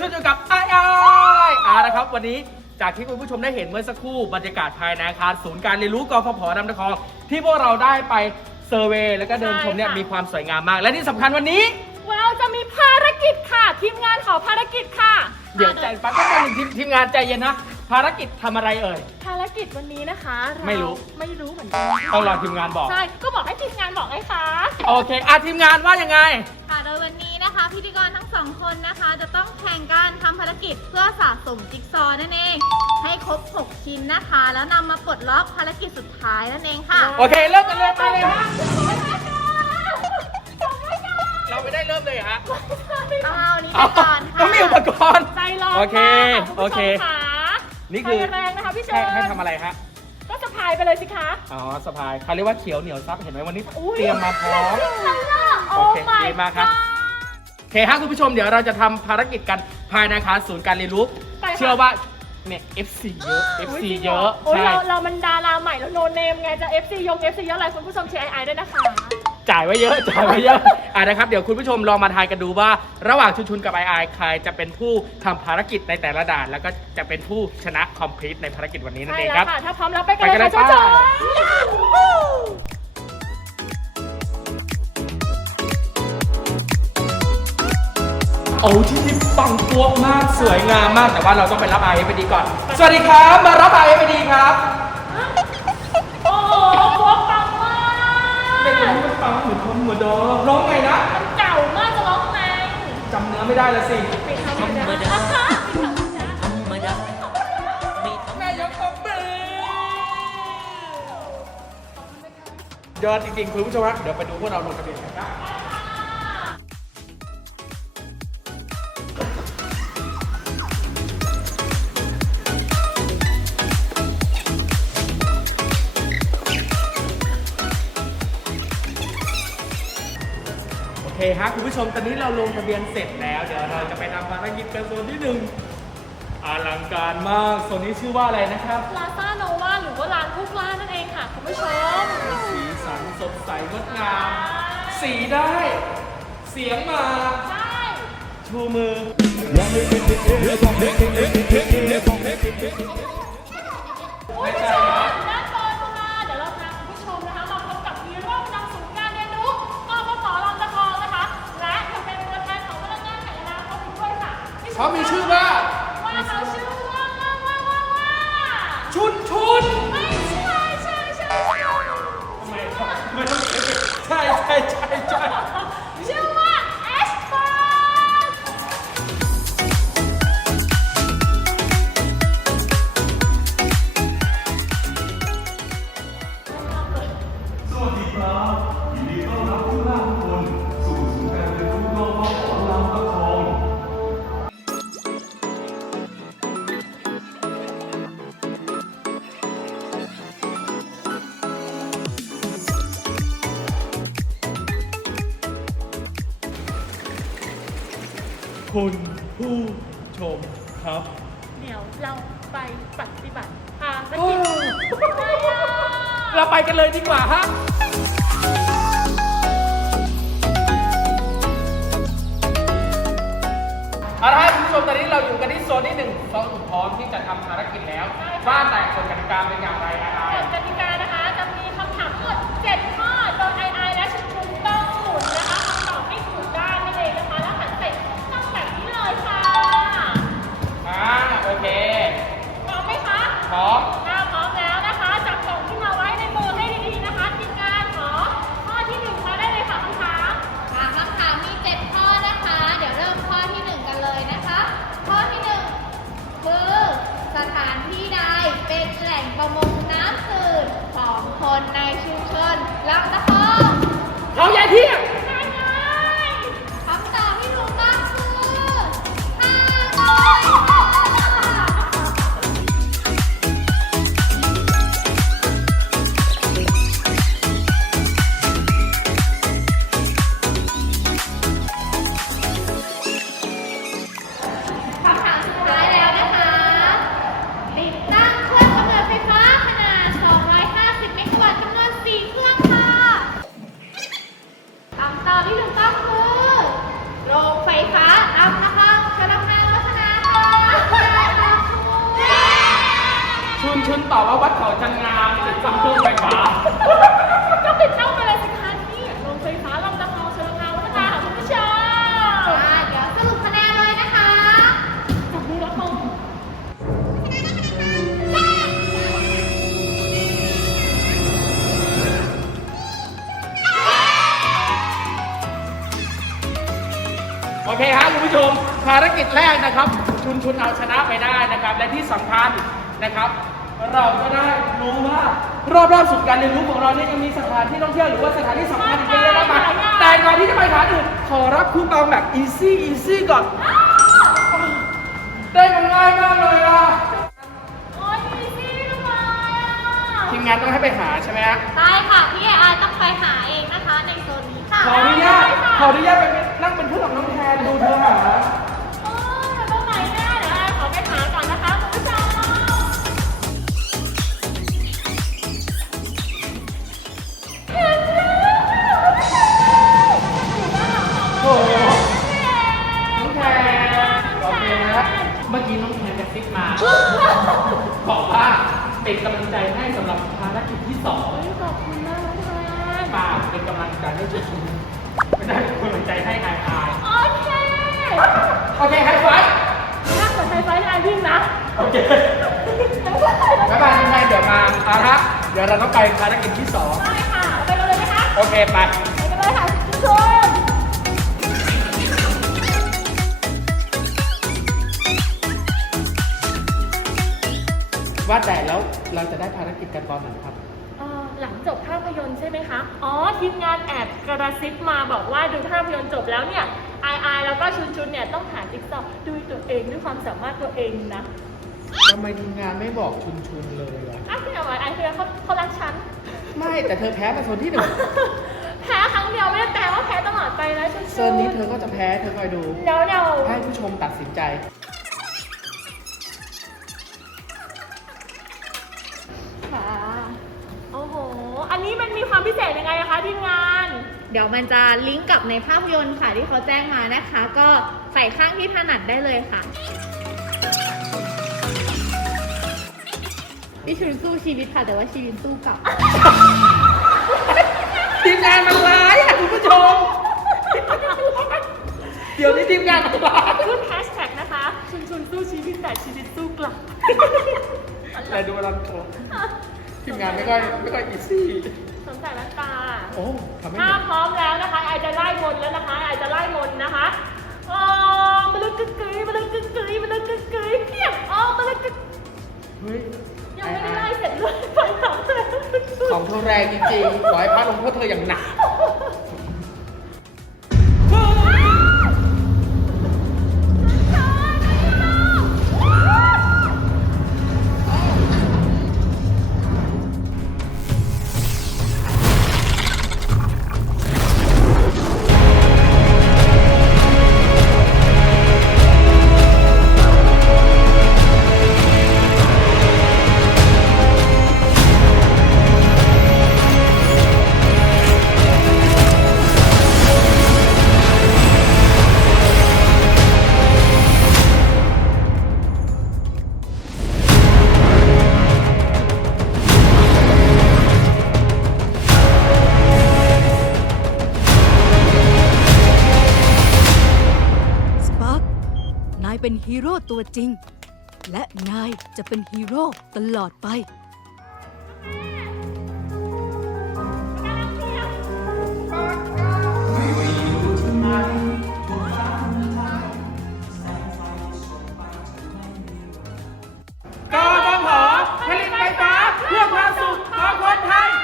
วันนี้จากที่คุณผู้ชมได้เห็นเมื่อสักครู่บรรยากาศภายในอาคารศูนย์การเรียนรู้กฟผดำนครที่พวกเราได้ไปเซอร์เวย์แล้วก็เดินชมเนี่ยใช่ค่ะ มีความสวยงามมาก และที่สำคัญวันนี้เราจะมีภารกิจค่ะ ทีมงานขอภารกิจค่ะเดี๋ยวใจปั๊บก็เป็นทีมทีมงานใจเย็นนะ ภารกิจทำอะไรเอ่ย ภารกิจวันนี้นะคะเาไม่รู้ ไม่รู้เหมือนกันต้องรอทีมงานบอก ใช่ก็บอกให้ทีมงานบอกไงคะ โอเคอะทีมงานว่ายังไง ค่ะโดยวันนี้นะคะ พิธีกรทั้งสองคนนะคะ จะต้องแข่งกันทำภารกิจเพื่อสะสมจิ๊กซอว์นั่นเอง ให้ครบ 6 ชิ้นนะคะ แล้วนำมาปลดล็อกภารกิจสุดท้ายนั่นเองค่ะโอเคเริ่มกันเลยไปเลยฮะเราไม่ได้เริ่มเลยเหรอฮะต้องเอาอันนี้เอาไปก่อนค่ะต้องมีอุปกรณ์ ใจร้อนโอเคมากะณโอผู้ชมเค ค่ะนี่คือไฟแรงนะคะพี่เชิให้ญให้ทำอะไรฮะ ก็สะพายไปเลยสิคะ อ๋อสะพายเขาเรียกว่าเขียวเหนียวซับเห็นไหมวันนี้ อุ๊ย เตรียมมาพร้อม โอ้ โอเค my ดีมากครับ god โอ เคฮะคุณผู้ชมเดี๋ยวเราจะทำภารกิจกันภายในอาคารศูนย์การเรียนรู้ ไปค่ะ เชื่อว่าเนี่ย FC เยอะ FC เยอะโอ้ยใช่เราเรามันดาราใหม่แล้วโนเนมไงจะ FC ยง FC เยอะอะไรคุณผู้ชมเชียร์ไอไอด้วยนะคะ จ่ายไว้เยอะจ่ายไว้เยอะอะนะครับเดี๋ยวคุณผู้ชมลองมาทายกันดูว่า ระหว่างชุนชุนกับไอไอใครจะเป็นผู้ทำภารกิจในแต่ละด่าน แล้วก็จะเป็นผู้ชนะคอมพลีทในภารกิจวันนี้นั่นใช่เองแล้ควรับ ค่ะ ถ้าพร้อมแล้วไปกันเลยไปกันค่ะเลยเจ้าป้า โอ้ที่นี่ปังปวกมากสวยงามมากแต่ว่าเราต้องไปรับไอเอฟดีก่อน สวัสดีครับมารับไอเอฟดีครับโอ้โหพวกปังมากเด็กคนนี้มันฟังเหมือนคนเหมือนเดิมร้องไงนะมันเก่ามากจะร้องไงจำเนื้อไม่ได้ละสิไม่ธรรมดาธรรมดาไม่ธรรมแม่ยกตบมือยอดจริงๆคุณผู้ชมครับเดี๋ยวไปดูพวกเราลงทะเบียนกันครั เคฮะคุณผู้ชมตอนนี้เราลงทะเบียนเสร็จแล้ว เดี๋ยวเราจะไปทำภารกิจกันโซนที่หนึ่งอลังการมากโซนนี้ชื่อว่าอะไรนะครับลาซ่าโนวาหรือว่าร้านผู้กล้านั่นเองค่ะคุณผู้ชมสีสันสดใสงดงาม สีได้ เสียงมาใช่ชูมือคุณผู้ช ค่ะที่เผู้ชมครับ เดี๋ยวเราไปปฏิบัติภารกิจเราไปกันเลยดีกว่าฮะเอาละครับคุณผู้ชมตอนนี้เราอยู่กันที่โซนที่หนึ่งโซนพร้อมที่จะทำภารกิจแล้ว ว่าแต่กฎกติกาเป็นอย่างไรอะไรกติกานะคะจะมีคำถามทั้งหมด7ข้ ชุนตอบว่าวัดเขาจันงามติดตั้งเครื่องไฟฟ้าก็ติดตั้งไปเลยสิคะนี่โรงไฟฟ้าลำตะคองชลงานวัฒนาค่ะคุณผู้ชมอ่าเดี๋ยวสรุปคะแนนเลยนะคะจับมือรับมงโอเคครับคุณผู้ชมภารกิจแรกนะครับ ชุนชุนเอาชนะไปได้นะครับ และที่สำคัญนะครับ เราก็ได้รู้ว่ารอบรอบๆสุดการเรียนรู้ของเราเนี่ยยังมีสถานที่ท่องเที่ยวหรือว่าสถานที่สำคัญอีกเยอะแยะมากมายแต่ก่อนที่จะไปสถานอื่นขอรับคูปองแบบ easy easy ก่อน ได้มันง่ายมากเลยอะโอ้ยมีซี่ด้วยอะทีมงานต้องให้ไปหาใช่ไหมฮะใช่ค่ะพี่ไอต้องไปหาเองนะคะในโซนนี้ค่ะขออนุญาตขออนุญาตไปเป็นนั่งเป็นเพื่อนของน้องแทนดูเธอหา วิ่งนะ โอเคบ๊ายบายน้องแทนเดี๋ยวมาเอาละฮะเดี๋ยวเราต้องไปภารกิจที่สองได้ค่ะ ไปกันเลยไหมคะโอเคไป ไปกันเลยค่ะคุณผู้ชมว่าแต่แล้วเราจะได้ภารกิจกันตอนไหนครับ เอ่อหลังจบภาพยนตร์ใช่ไหมคะ อ๋อทีมงานแอบกระซิบมาบอกว่าดูภาพยนตร์จบแล้วเนี่ย ไอไอแล้วก็ชุนชุนเนี่ยต้องหาจิ๊กซอว์ด้วยตัวเองด้วยความสามารถตัวเองนะทำไมทีมงานไม่บอกชุนชุนเลยอะอ้าวพี่เอาไว้ไอคือเขาเขารักฉัน ไม่แต่เธอแพ้มาโซนที่หนึ่งแพ้ครั้งเดียวไม่ได้แปลว่าแพ้ตลอดไปนะชุนชุนโซนนี้เธอก็จะแพ้เธอคอยดู เดี๋ยวเดี๋ยวให้ผู้ชมตัดสินใจ ค่ะ โอ้โห อันนี้มันมีความพิเศษยังไงอะคะทีมงาน เดี๋ยวมันจะลิงก์กับในภาพยนตร์ค่ะที่เขาแจ้งมานะคะ ก็ใส่ข้างที่ถนัดได้เลยค่ะพี่ชุนสู้ชีวิตค่ะแต่ว่าชีวิตสู้กลับ ทีมงานมันร้ายอะคุณผู้ชม เดี๋ยวนี้ทีมงานมันร้ายขึ้นแฮชแท็กนะคะชุนชุนสู้ชีวิตแต่ชีวิตสู้กลับอะไรดูรันโชว์ทีมงานไม่ค่อยไม่ค่อยอีซี่ส นใจน้ำตา โอ้ทำไม่ถ้าได้พร้อมแล้วนะคะไอจะไล่มนต์แล้วนะคะไอจะไล่มนต์นะคะอ๋อมาลึกกึกกึยมาลึกกึกกึยมาลึกกึกกึยเพียบอ๋อมาลึกกึกเฮ้ยยังไม่ได้ไล่เสร็จเลยไปสองเลยของเธอแรงจริงๆขอให้พระลงโทษเธออย่างหนักส ตัวจริง และนายจะเป็นฮีโร่ตลอดไปก็ต้องขอผลิตไฟฟ้าเพื่อความสุขของคนไทย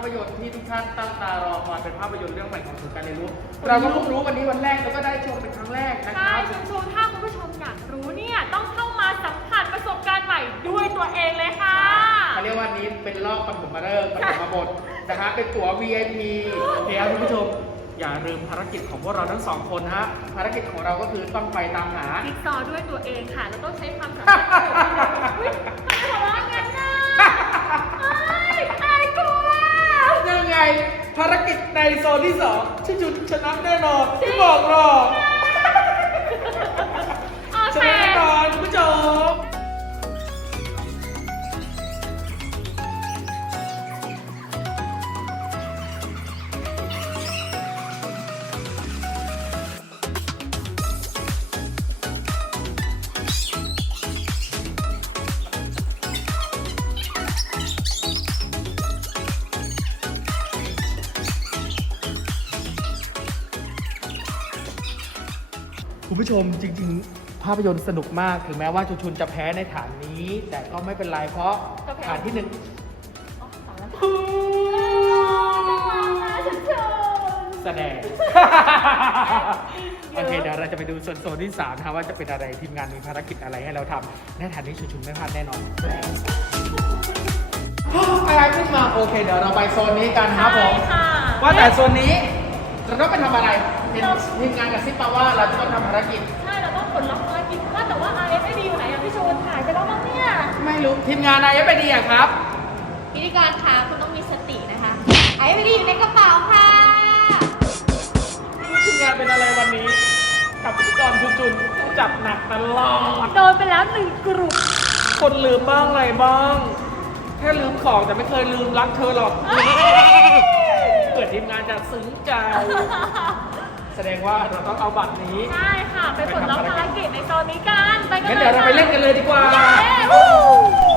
าพยนตร์ที่ทุกท่านตั้งตารอคอยเป็นภาพยนตร์เรื่องใหม่ของศูนย์การเรียนรู้เราก็เพิ่งรู้วันนี้วันแรกแล้วก็ได้ชมเป็นครั้งแรกนะคใช่รับ ชุนชุนถ้าคุณผู้ชมอยากรู้เนี่ย ต้องเข้ามาสัมผัสประสบการณ์ใหม่ด้วยตัวเองเลยค่ะ เขาเรียกว่านี้เป็นรอบปฐมฤกษ์ปฐมบทนะฮะเป็นตั๋ว VIP โอเคครับคุณผู้ชม อย่าลืมภารกิจของพวกเราทั้งสองคนนะฮะภารกิจของเราก็คือต้องไปตามหา จิ๊กซอว์ด้วยตัวเองค่ะ แล้วต้องใช้ความสามารถอุ๊ยทำไมหัวเราะงั้นน่ะเอ้ยอายกลัวยังไง ภารกิจในโซนที่สองชุนชุดชนะแน่นอนไม่บอกหรอก คุณผู้ชมจริง ๆ ภาพยนตร์สนุกมากถึงแม้ว่าชุนชุนจะแพ้ในฐานนี้ แต่ก็ไม่เป็นไรเพราะฐานที่หนึ่งแสดง โอเคเดี๋ยวเราจะไปดูโซนโซนที่3นะครับว่าจะเป็นอะไรทีมงานมีภารกิจอะไรให้เราทำในฐานนี้ชุนชุนไม่พลาดแน่นอน อะไรขึ้นมาโอเค เดี๋ยวเราไปโซนนี้กันครับผมค่ะว่าแต่โซนนี้เราต้องไปทำอะไร เป็นทีมงานกับซิปมาว่าเราจะต้องทำภารกิจ ใช่เราต้องผลลัพธ์ภารกิจว่าแต่ว่า RF ไม่ดีอยู่ไหนอะพี่ชูนหายไปแล้วมั้งเนี่ยไม่รู้ทีมงานนายไปดีอะครับ พิธีกรคะคุณต้องมีสตินะคะ ไอ้ไม่ได้อยู่ในกระเป๋าค่ะ ทีมงานเป็นอะไรวันนี้ กับพิธีกรชุนชุนจับหนักตลอด โดนไปแล้วหนึ่งกลุ่มคนลืมบ้างอะไรบ้าง แค่ลืมของแต่ไม่เคยลืมรักเธอหรอก เกิดทีมงานจะซึ้งใจ แสดงว่าเราต้องเอาบัตรนี้ ใช่ค่ะ ไปผลลัพธ์ภารกิจในโซนนี้กัน ไปกันงั้นเลยเดี๋ยวเราไปเล่นกันเลยดีกว่า เย้วู้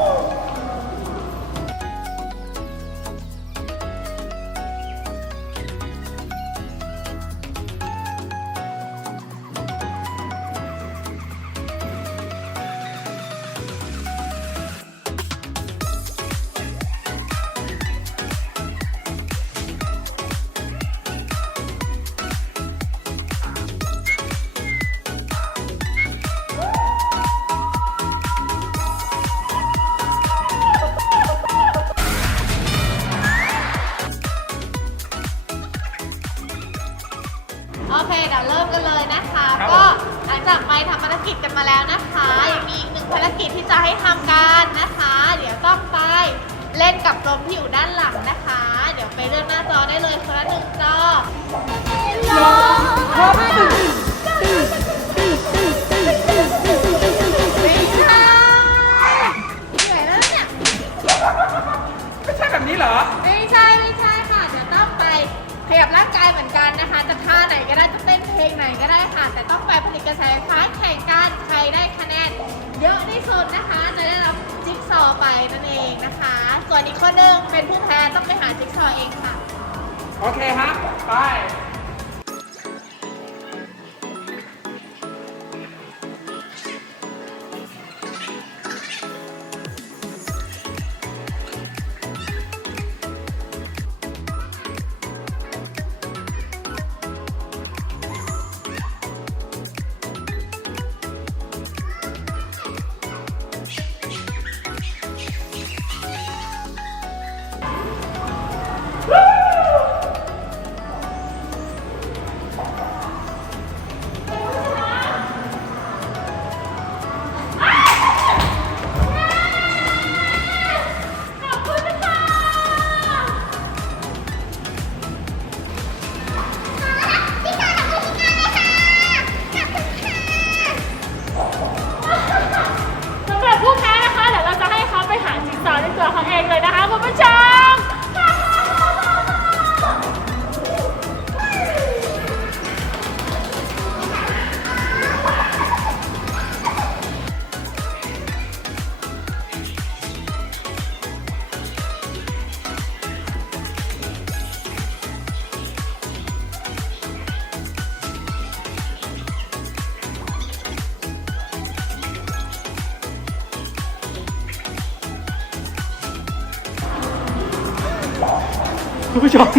ผู้ชม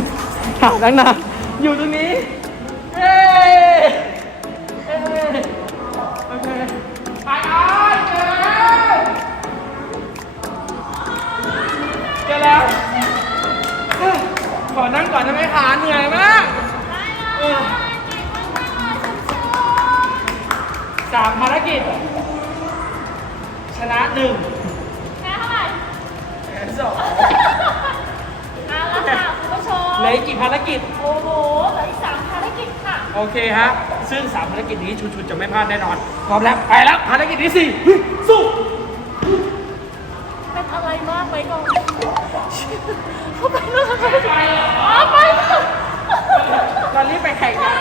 ถามตั้งนานอยู่ตรงนี้ พลาดแน่นอนพร้อมแล้วไปแล้วภารกิจที่สี่สู้เป็นอะไรมากไปก่อนเขาไปเลยไปเลยไปเลยตอนนี้ไปแข่งกัน